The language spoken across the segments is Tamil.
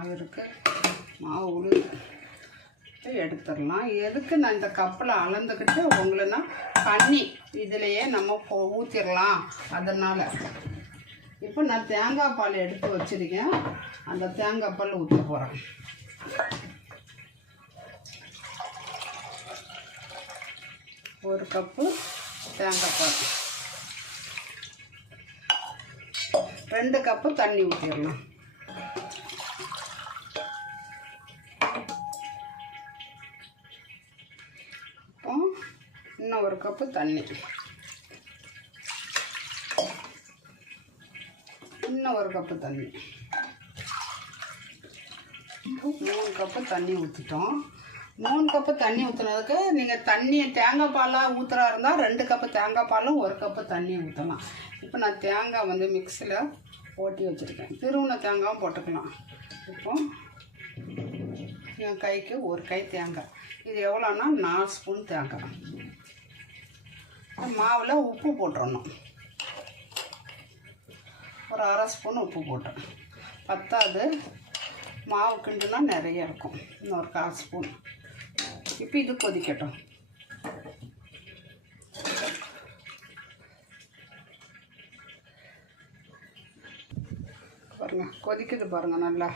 மாவு இருக்குது மாவு உளுந்து. எடுத்துடலாம். எதுக்கு நான் இந்த கப்பில் அளந்துக்கிட்டு உங்களை தண்ணி இதுலேயே நம்ம ஊற்றிடலாம் அதனால் இப்போ நான் தேங்காய் பால் எடுத்து வச்சுருக்கேன். அந்த தேங்காய் பால் ஊற்ற போகிறேன் ஒரு கப்பு தேங்காய் பால். ரெண்டு கப்பு தண்ணி ஊற்றிடலாம் இப்போ இன்னும் ஒரு கப்பு தண்ணி. இன்னும் ஒரு கப்பு தண்ணி. மூணு கப்பு தண்ணி ஊற்றிட்டோம் மூணு கப்பு தண்ணி ஊற்றுனதுக்கு நீங்கள் தண்ணி தேங்காய் பாலாக ஊற்றுறா இருந்தால் ரெண்டு கப்பு தேங்காய் பாலும் ஒரு கப்பு தண்ணி ஊற்றலாம் இப்போ நான் தேங்காய் வந்து மிக்சியில் ஓட்டி வச்சுருக்கேன். திருவுண தேங்காயும் போட்டுக்கலாம். இப்போ என் கைக்கு ஒரு கை தேங்காய். இது எவ்வளோன்னா நாலு ஸ்பூன் தேங்காய். மாவில் உப்பு போட்டுறணும். ஒரு அரை ஸ்பூன் உப்பு போட்டோம் பத்தாது. மாவு கிண்டுனா நிறைய இருக்கும். இன்னொரு கால் ஸ்பூன். இப்போ இது கொதிக்கட்டும். பாருங்க கொதிக்குது பாருங்க நல்லா.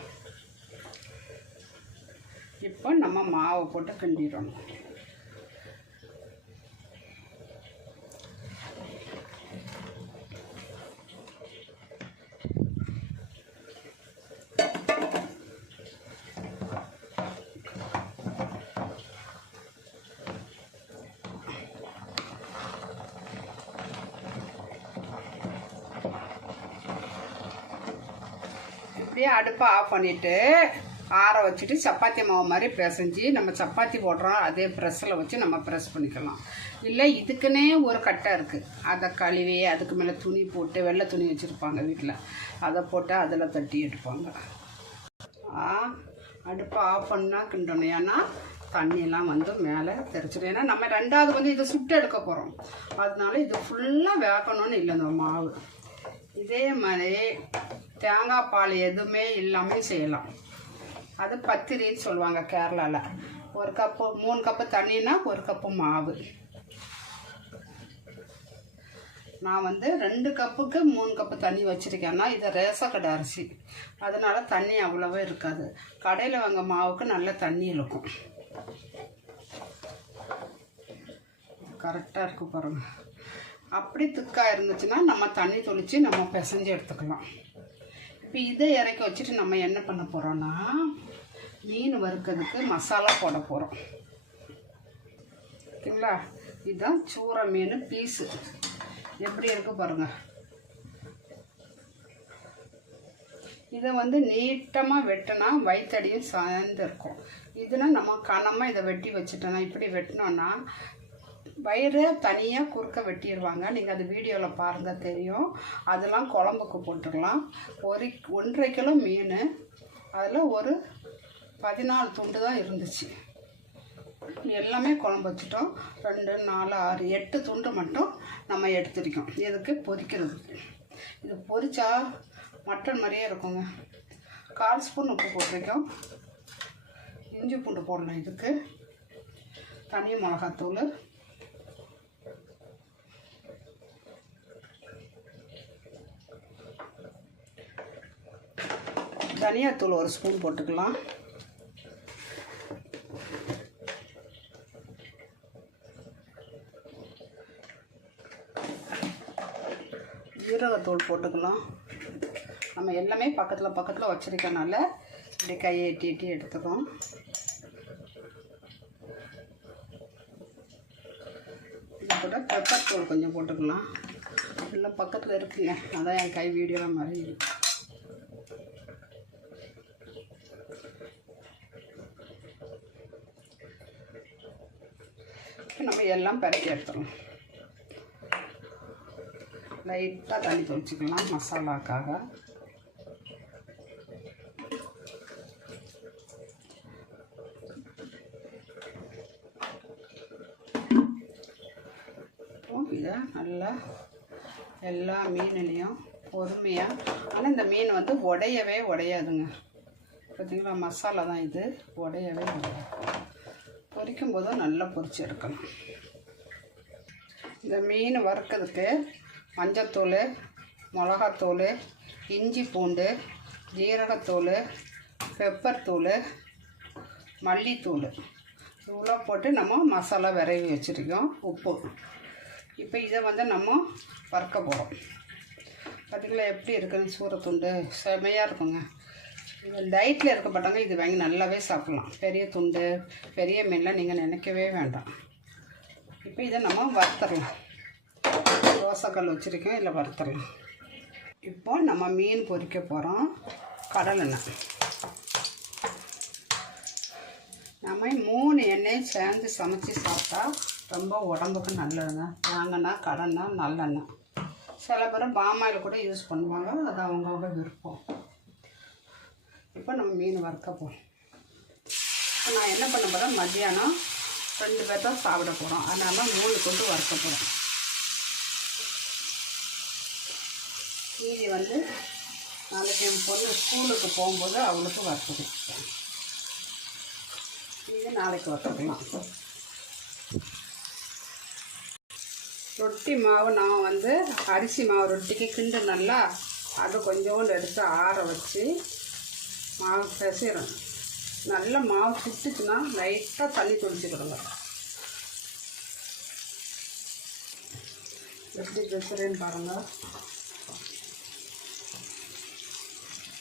இப்போ நம்ம மாவை போட்டு கிண்டிடணும். இப்படியே அடுப்பை ஆஃப் பண்ணிவிட்டு ஆற வச்சுட்டு சப்பாத்தி மாவு மாதிரி பிசைஞ்சு நம்ம சப்பாத்தி போடுறோம். அதே ப்ரெஸ்ஸில் வச்சு நம்ம ப்ரெஸ் பண்ணிக்கலாம். இல்லை இதுக்குன்னே ஒரு கட்டை இருக்குது அதை கழுவி அதுக்கு மேலே துணி போட்டு வெள்ளை துணி வச்சுருப்பாங்க வீட்டில் அதை போட்டு அதில் தட்டி எடுப்பாங்க. அடுப்பை ஆஃப் பண்ணால் கிண்டணும். ஏன்னா தண்ணியெல்லாம் வந்து மேலே தெரிச்சிடும் ஏன்னா நம்ம ரெண்டாவது வந்து இதை சுட்டு எடுக்க போகிறோம் அதனால இது ஃபுல்லாக வேகணும்னு இல்லை இந்த மாவு. இதே மாதிரி தேங்காய் பால் எதுவுமே இல்லாமல் செய்யலாம். அது பத்திரின்னு சொல்லுவாங்க கேரளாவில் ஒரு கப்பு மூணு கப்பு தண்ணினா ஒரு கப்பு மாவு. நான் வந்து ரெண்டு கப்புக்கு மூணு கப்பு தண்ணி வச்சுருக்கேன்னா இது ரேசக்கடை அரிசி. அதனால் தண்ணி அவ்வளோவா இருக்காது. கடையில் வாங்க மாவுக்கு நல்ல தண்ணி இருக்கும். கரெக்டாக இருக்கு பாருங்க. அப்படி திக்காக இருந்துச்சுன்னா நம்ம தண்ணி தொளித்து நம்ம பிசைஞ்சு எடுத்துக்கலாம். இப்போ இதை இறக்கி வச்சுட்டு நம்ம என்ன பண்ண போகிறோன்னா மீன் வறுக்கிறதுக்கு மசாலா போட போகிறோம் ஓகேங்களா? இதுதான் சூறை மீன் பீஸு எப்படி இருக்கு பாருங்கள் இதை வந்து நீட்டமாக வெட்டினா வயிற்றடியும் சார்ந்து இருக்கும். இதுனா நம்ம கனமாக இதை வெட்டி வச்சுட்டோன்னா இப்படி வெட்டினோன்னா வயிறு தனியாக குறுக்க வெட்டிடுவாங்க நீங்கள் அது வீடியோவில் பாருங்கள் தெரியும். அதெல்லாம் குழம்புக்கு போட்டுடலாம். ஒரு ஒன்றரை கிலோ மீன். அதில் ஒரு பதினாலு துண்டு தான் இருந்துச்சு. எல்லாமே குழம்பு வச்சுட்டோம். ரெண்டு நாலு ஆறு எட்டு துண்டு மட்டும் நம்ம எடுத்துருக்கோம். இதுக்கு பொரிக்கிறதுக்கு. இது பொரிச்சா மட்டன் மாதிரியே இருக்குங்க. கால் ஸ்பூன் உப்பு போட்டிருக்கோம். இஞ்சி பூண்டு போடலாம் இதுக்கு. தனி மிளகாத்தூள். தனியாத்தூள் ஒரு ஸ்பூன் போட்டுக்கலாம். ஜீரகத்தூள் போட்டுக்கலாம். நம்ம எல்லாமே பக்கத்தில் பக்கத்தில் வச்சுருக்கனால இப்படி கையை எட்டி எட்டி எடுத்துக்கோம் இது கூட பெப்பர் தூள் கொஞ்சம் போட்டுக்கலாம். எல்லாம் பக்கத்தில் இருக்குங்க. அதான் என் கை வீடியோலாம் மாதிரி இருக்கு இப்போ நம்ம எல்லாம் பரட்டி எடுத்துடலாம். லைட்டாக தண்ணி தொளிச்சிக்கலாம் மசாலாக்காக. இதை நல்லா எல்லா மீன்லேயும் பொறுமையாக ஆனால் இந்த மீன் வந்து உடையவே உடையாதுங்க. பார்த்தீங்களா மசாலா தான் இது. உடையவே உடையாது. பொரிக்கும் போதும் நல்லா பொரிச்சு எடுக்கணும் இந்த மீன் வறுக்கிறதுக்கு மஞ்சத்தூள் மிளகாத்தூள் இஞ்சி பூண்டு ஜீரகத்தூள் பெப்பர் தூள் மல்லித்தூள். இவ்வளோ போட்டு நம்ம மசாலா விரவி வச்சுருக்கோம் உப்பு. இப்போ இதை வந்து நம்ம வறுக்க போகிறோம் பார்த்தீங்களா எப்படி இருக்குன்னு சூரத்துண்டு செமையாக இருக்குங்க. இது டயட்டில் இருக்கப்பட்டவங்க இது வாங்கி நல்லாவே சாப்பிட்லாம். பெரிய துண்டு பெரிய மீன்லாம் நீங்கள் நினைக்கவே வேண்டாம். இப்போ இதை நம்ம வறுத்தரலாம் தோசைக்கல் வச்சுருக்கேன் இதில் வறுத்தரலாம் இப்போ நம்ம மீன் பொறிக்க போகிறோம் கடலெண்ணெய் நம்ம மூணு எண்ணெயும் சேர்ந்து சமைச்சு சாப்பிட்டா ரொம்ப உடம்புக்கு நல்லதுங்க. தேங்காய் கடெண்ணெய் நல்லெண்ணெய். சில பேர் பாமாயில் கூட யூஸ் பண்ணுவாங்க அது அவங்கவுங்க விருப்பம். இப்போ நம்ம மீன் வறுக்க போகிறோம். நான் என்ன பண்ண போகிறேன் மத்தியானம் ரெண்டு பேர் தான் சாப்பிட போகிறோம் அதனால மூணு கொண்டு வறுக்க போகிறோம் மீதி வந்து நாளைக்கு என் பொண்ணு ஸ்கூலுக்கு போகும்போது அவளுக்கு வறுத்து இது நாளைக்கு வறுத்துக்கலாம். ரொட்டி மாவு நான் வந்து அரிசி மாவு ரொட்டிக்கு கிண்டு நல்லா அதை கொஞ்சோண்டு எடுத்து ஆற வச்சு மாவு பிசைறேன் நல்லா மாவு சுட்டுச்சுன்னா லைட்டாக தண்ணி தொளிச்சுக்கிடுங்க எப்படி பெசுறேன்னு பாருங்கள்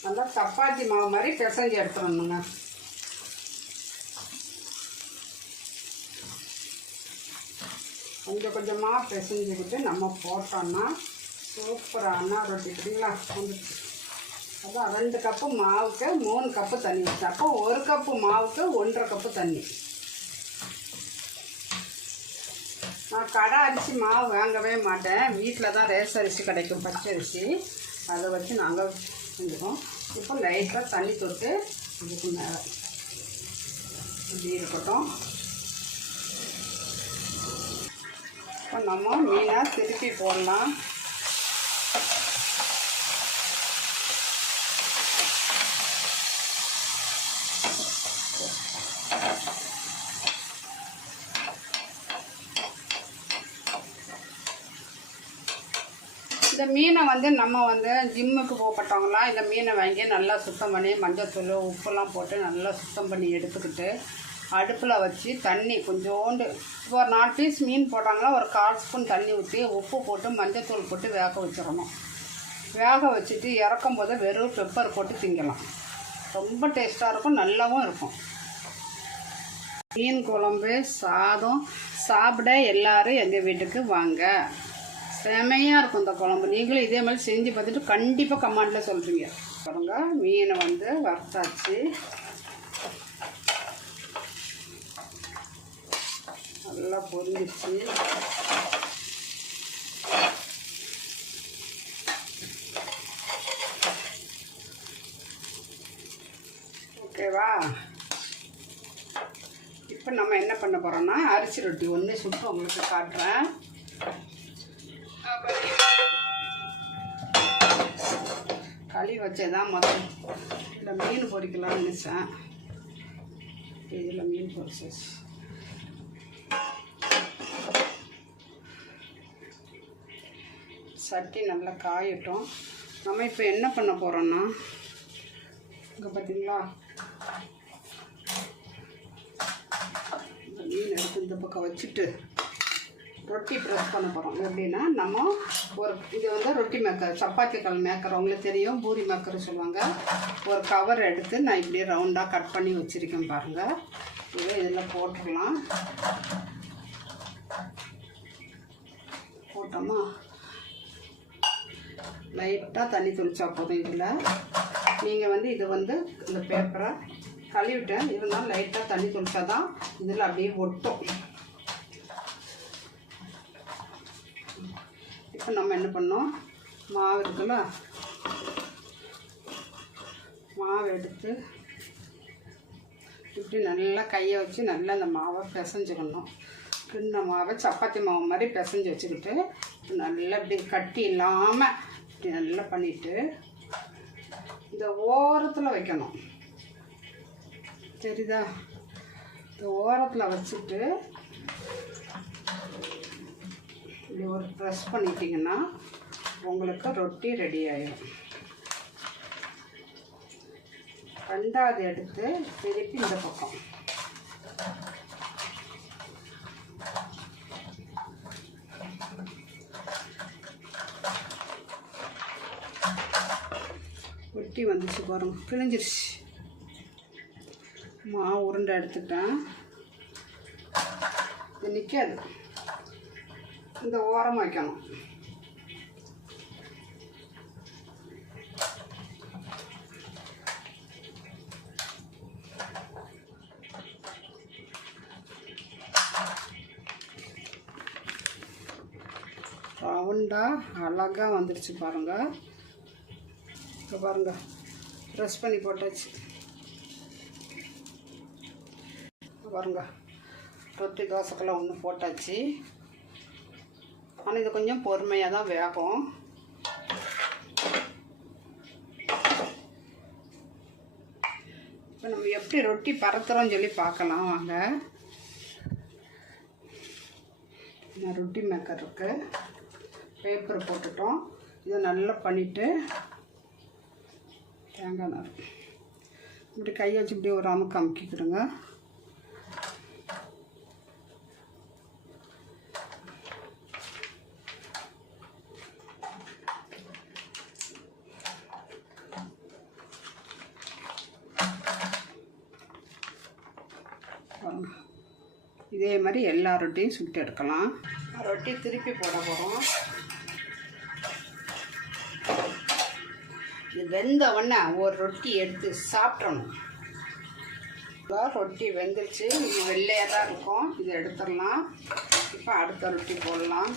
நல்லா சப்பாத்தி மாவு மாதிரி பிசைஞ்சு எடுத்துடணுங்க. கொஞ்சம் கொஞ்சமாக பிசைஞ்சுக்கிட்டு நம்ம போட்டோம்னா சூப்பரான ரொட்டி இப்படிங்களா வந்துச்சு அதான் ரெண்டு கப்பு மாவுக்கு மூணு கப்பு தண்ணி வச்சு அப்போ ஒரு கப்பு மாவுக்கு ஒன்றரை கப்பு தண்ணி. நான் கடை அரிசி மாவு வாங்கவே மாட்டேன். வீட்டில் தான் ரேஸ் அரிசி கிடைக்கும் பச்சை அரிசி. அதை வச்சு நாங்கள் செஞ்சுக்கோம் இப்போ லைட்டாக தண்ணி தொட்டு இதுக்கு மேலே. இப்படி இருக்கட்டும். இப்போ நம்ம மீனாக திருப்பி போடலாம். மீனை வந்து நம்ம வந்து ஜிம்முக்கு போகப்பட்டவங்களாம் இந்த மீனை வாங்கி நல்லா சுத்தம் பண்ணி மஞ்சத்தூள் உப்புலாம் போட்டு நல்லா சுத்தம் பண்ணி எடுத்துக்கிட்டு அடுப்பில் வச்சு தண்ணி கொஞ்சோண்டு இப்போ ஒரு நாலு பீஸ் மீன் போட்டாங்கன்னா ஒரு கால் ஸ்பூன் தண்ணி ஊற்றி உப்பு போட்டு மஞ்சத்தூள் போட்டு வேக வச்சிடணும். வேக வச்சுட்டு இறக்கும் போது வெறும் பெப்பர் போட்டு திங்கலாம். ரொம்ப டேஸ்ட்டாக இருக்கும் நல்லாவும் இருக்கும். மீன் குழம்பு சாதம் சாப்பிட எல்லாரும் எங்கள் வீட்டுக்கு வாங்க. செமையாக இருக்கும் இந்த குழம்பு. நீங்களும் இதே மாதிரி செஞ்சு பார்த்துட்டு கண்டிப்பாக கமாண்டில் சொல்கிறீங்க பாருங்க மீனை வந்து வறுத்தாச்சு. நல்லா பொரிஞ்சிச்சு ஓகேவா? இப்போ நம்ம என்ன பண்ண போகிறோம்னா அரிசி ரொட்டி ஒன்று சுட்டு உங்களுக்கு காட்டுறேன். களி வச்சதான் மொத்தம். இதில் மீன் பொரிக்கலாம்னு நினச்சேன். இதில் மீன் பொரிச்சாச்சு சட்டி நல்லா காயட்டும். நம்ம இப்போ என்ன பண்ண போகிறோன்னா இங்கே பார்த்தீங்களா இந்த மீன் எடுத்து இந்த பக்கம் வச்சுட்டு ரொட்டி ப்ரெஸ் பண்ண போகிறோம் எப்படின்னா நம்ம ஒரு இது வந்து ரொட்டி மேக்கர் சப்பாத்தி கல் மேக்கர் உங்களுக்கு தெரியும் பூரி மேக்கர் சொல்லுவாங்க. ஒரு கவர் எடுத்து நான் இப்படியே ரவுண்டாக கட் பண்ணி வச்சுருக்கேன் பாருங்கள் இதை இதில் போட்டுடலாம் போட்டோமா? லைட்டாக தண்ணி தெளிச்சா போதும் இதில். நீங்கள் வந்து இது வந்து இந்த பேப்பரை கழுவிட்டேன் இருந்தாலும் லைட்டாக தண்ணி தெளிச்சா தான் இதில் அப்படியே ஒட்டும். இப்போ நம்ம என்ன பண்ணோம்? மாவு இருக்குல்ல? மாவு எடுத்து இப்படி நல்லா கையை வச்சு நல்லா அந்த மாவை பிசைஞ்சுக்கணும். கிண்ண மாவை சப்பாத்தி மாவு மாதிரி பிசைஞ்சு வச்சுக்கிட்டு நல்லா இப்படி கட்டி இல்லாமல் இப்படி நல்லா பண்ணிவிட்டு இந்த ஓரத்தில் வைக்கணும். தெரியுதா? இந்த ஓரத்தில் வச்சுட்டு இப்படி ஒரு ப்ரெஸ் பண்ணிட்டீங்கன்னா உங்களுக்கு ரொட்டி ரெடி ஆயிடும் ரெண்டாவது எடுத்து திருப்பி இந்த பக்கம். ஒட்டி வந்துச்சு பாருங்க கிழிஞ்சிருச்சு. மாவு உருண்டை எடுத்துட்டேன். இது நிற்காது இந்த ஓரம் வைக்கணும். ரவுண்டாக அழகாக வந்துடுச்சு பாருங்கள் இப்போ பாருங்கள் ப்ரெஸ் பண்ணி போட்டாச்சு. பாருங்க. ரொட்டி தோசைக்கெல்லாம் ஒன்று போட்டாச்சு. ஆனால் இது கொஞ்சம் பொறுமையாக தான் வேகும். இப்போ நம்ம எப்படி ரொட்டி பரத்துறோம்னு சொல்லி பார்க்கலாம் வாங்க. நான் ரொட்டி மேக்கர் இருக்கு. பேப்பர் போட்டுட்டோம். இதை நல்லா பண்ணிவிட்டு தேங்காய் நார் இப்படி கையை வச்சு இப்படி ஒரு அமுக்கு அமுக்கிக்கிடுங்க பாருங்க. இதே மாதிரி எல்லா ரொட்டியும் சுட்டு எடுக்கலாம். ரொட்டி திருப்பி போட போகிறோம் இது வெந்த உடனே ஒரு ரொட்டி எடுத்து சாப்பிட்றணும் ரொட்டி வெந்துருச்சு. இது வெள்ளையாக தான் இருக்கும். இதை எடுத்துடலாம். இப்போ அடுத்த ரொட்டி போடலாம்.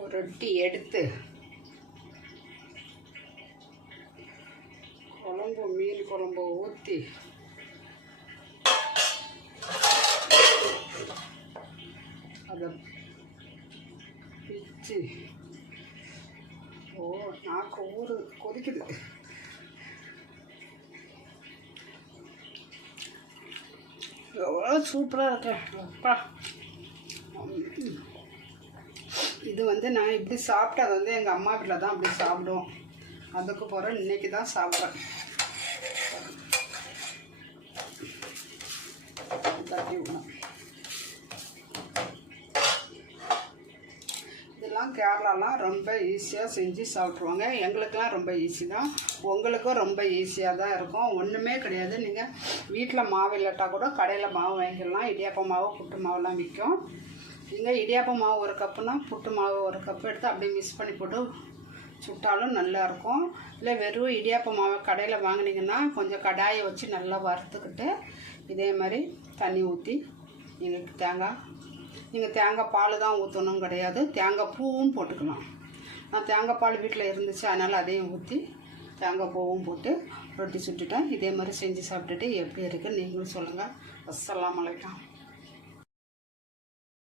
ஒரு ரொட்டி எடுத்து குழம்பு மீன் ஊற்றி அதை பிச்சு. ஓ நாக்கு ஊறு கொதிக்குது. எவ்வளோ சூப்பராக இருக்கேன் அப்பா. இது வந்து நான் இப்படி சாப்பிட்டது வந்து எங்கள் அம்மா வீட்டில் தான் அப்படி சாப்பிடுவோம். அதுக்கு போகிறேன் இன்னைக்கு தான் சாப்பிட்றேன். தட்டி விடணும் இதெல்லாம் கேரளாலாம் ரொம்ப ஈஸியாக செஞ்சு சாப்பிட்ருவாங்க. எங்களுக்கெல்லாம் ரொம்ப ஈஸி தான். உங்களுக்கும் ரொம்ப ஈஸியாக தான் இருக்கும். ஒன்றுமே கிடையாது. நீங்கள் வீட்டில் மாவு இல்லாட்டா கூட கடையில் மாவு வாங்கிக்கலாம். இடியாப்ப மாவு புட்டு மாவுலாம் விற்கும் நீங்கள் இடியாப்ப மாவு ஒரு கப்புனா புட்டு மாவு ஒரு கப்பு எடுத்து அப்படியே மிக்ஸ் பண்ணி போட்டு சுட்டாலும் நல்லாயிருக்கும் இல்லை வெறும் இடியாப்ப மாவை கடையில் வாங்குனீங்கன்னா கொஞ்சம் கடாயை வச்சு நல்லா வறுத்துக்கிட்டு இதே மாதிரி தண்ணி ஊற்றி நீங்கள் தேங்காய். நீங்கள் தேங்காய் பால் தான் ஊற்றணும் கிடையாது. தேங்காய் பூவும் போட்டுக்கலாம். நான் தேங்காய் பால் வீட்டில் இருந்துச்சு அதனால் அதையும் ஊற்றி தேங்காய் பூவும் போட்டு ரொட்டி சுட்டுட்டேன். இதே மாதிரி செஞ்சு சாப்பிட்டுட்டு எப்படி இருக்குன்னு நீங்களும் சொல்லுங்கள் அஸ்ஸலாமு அலைக்கும்.